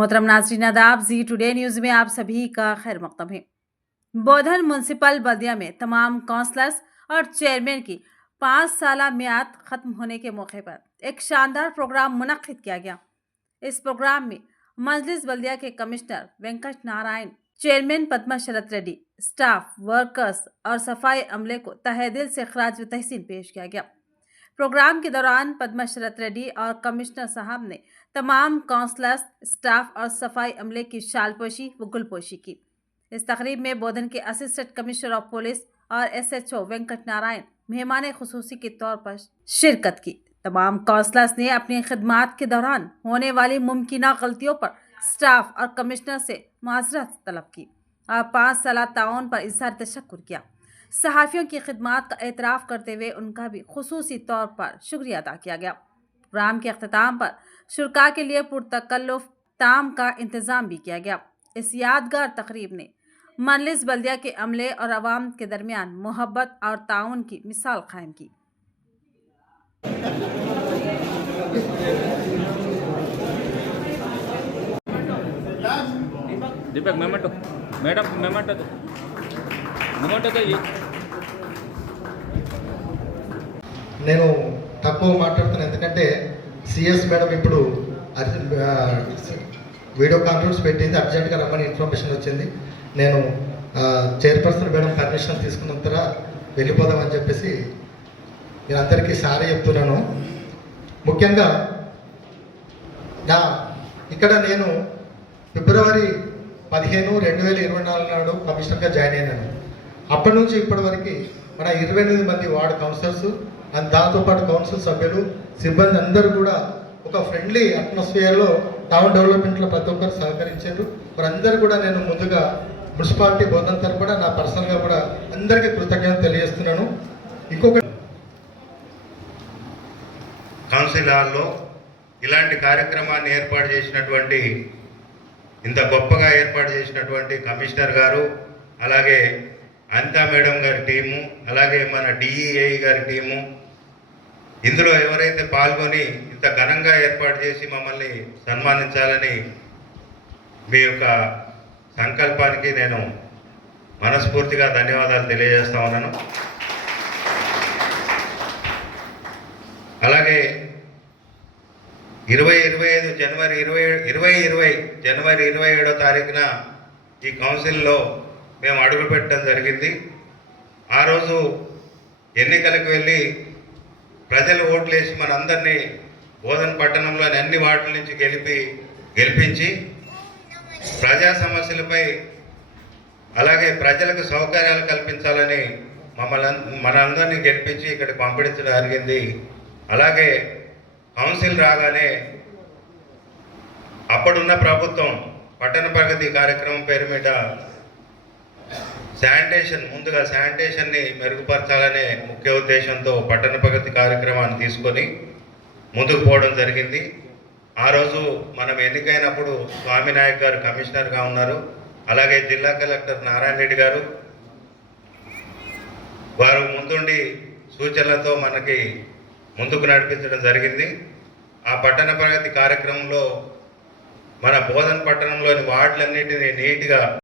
मोहतरम नाज़रीन आदाब, जी टुडे न्यूज़ में आप सभी का खैर मक़दम है। बोधन म्यूनसिपल बल्दिया में तमाम काउंसलर्स और चेयरमैन की 5 साला मियाद ख़त्म होने के मौके पर एक शानदार प्रोग्राम मुनक़्क़िद किया गया। इस प्रोग्राम में मजलिस बल्दिया के कमिश्नर वेंकट नारायण, चेयरमैन पद्मा शरत रेड्डी, स्टाफ, वर्कर्स और सफाई अमले को तहे दिल से खराज तहसीन पेश किया गया। प्रोग्राम के दौरान पद्मा शरत रेड्डी और कमिश्नर साहब ने तमाम काउंसलर्स, स्टाफ और सफाई अमले की शालपोशी व गुलपोशी की। इस तकरीब में बोधन के असिस्टेंट कमिश्नर ऑफ पुलिस और SHO वेंकट नारायण मेहमान खुसूसी के तौर पर शिरकत की। तमाम काउंसलर्स ने अपनी खिदमात के दौरान होने वाली मुमकिना गलतियों पर स्टाफ और कमिश्नर से माजरत तलब की और 5 साल ताउन पर इज़हार तशक्कुर किया। सहाफ़ियों की खिदमात का एतराफ़ करते हुए उनका भी खुसूसी तौर पर शुक्रिया अदा किया गया। प्रोग्राम के अख्ताम पर शुरका के लिए पुरतकल्लुफ़ ताम का इंतज़ाम भी किया गया। इस यादगार तकरीब ने मजलिस बल्दिया के अमले और अवाम के दरमियान मोहब्बत और ताउन की मिसाल कायम की। दीपक मेमंटो मैडम मेमंटो నేను తక్కువ మాట్లాడుతున్నాను ఎందుకంటే సిఎస్ మేడం ఇప్పుడు వీడియో కాన్ఫరెన్స్ పెట్టింది, అర్జెంట్గా రమ్మని ఇన్ఫర్మేషన్ వచ్చింది. నేను చైర్పర్సన్ మేడం పర్మిషన్ తీసుకున్నంత వెళ్ళిపోదామని చెప్పేసి నేను అందరికీ సారీ చెప్తున్నాను. ముఖ్యంగా ఇక్కడ నేను ఫిబ్రవరి 15, 2024 నాడు కమిషనర్గా జాయిన్ అయినాను. అప్పటి నుంచి ఇప్పటి వరకు మన 28 మంది వార్డు కౌన్సిలర్స్ అండ్ దాంతోపాటు కౌన్సిల్ సభ్యులు, సిబ్బంది అందరూ కూడా ఒక ఫ్రెండ్లీ అట్మాస్ఫియర్లో టౌన్ డెవలప్మెంట్లో ప్రతి ఒక్కరు సహకరించారు. వారందరూ కూడా నేను ముందుగా మున్సిపాలిటీ బోధన తరపున నా పర్సనల్గా కూడా అందరికీ కృతజ్ఞత తెలియజేస్తున్నాను. ఇంకొకటి, కౌన్సిల్ హాల్లో ఇలాంటి కార్యక్రమాన్ని ఏర్పాటు చేసినటువంటి, ఇంత గొప్పగా ఏర్పాటు చేసినటువంటి కమిషనర్ గారు, అలాగే అనితా మేడం గారి టీము, అలాగే మన DEI గారి టీము, ఇందులో ఎవరైతే పాల్గొని ఇంత ఘనంగా ఏర్పాటు చేసి మమ్మల్ని సన్మానించాలని మీ యొక్క సంకల్పానికి నేను మనస్ఫూర్తిగా ధన్యవాదాలు తెలియజేస్తా ఉన్నాను. అలాగే 2020 జనవరి 27వ తారీఖున ఈ కౌన్సిల్లో మేము అడుగుపెట్టడం జరిగింది. ఆ రోజు ఎన్నికలకు వెళ్ళి ప్రజలు ఓట్లేసి మనందరినీ బోధన పట్టణంలోని అన్ని వార్డుల నుంచి గెలిపించి ప్రజా సమస్యలపై అలాగే ప్రజలకు సౌకర్యాలు కల్పించాలని మనందరినీ గెలిపించి ఇక్కడికి పంపించడం జరిగింది. అలాగే కౌన్సిల్ రాగానే అప్పుడున్న ప్రభుత్వం పట్టణ ప్రగతి కార్యక్రమం పేరు మీద ముందుగా శానిటేషన్ని మెరుగుపరచాలనే ముఖ్య ఉద్దేశంతో పట్టణ ప్రగతి కార్యక్రమాన్ని తీసుకొని ముందుకు పోవడం జరిగింది. ఆ రోజు మనం ఎన్నికైనప్పుడు స్వామినాయక్ గారు కమిషనర్గా ఉన్నారు. అలాగే జిల్లా కలెక్టర్ నారాయణ రెడ్డి గారు వారు ముందుండి సూచనలతో మనకి ముందుకు నడిపించడం జరిగింది. ఆ పట్టణ ప్రగతి కార్యక్రమంలో మన బోధన పట్టణంలోని వార్డులన్నిటినీ నీట్గా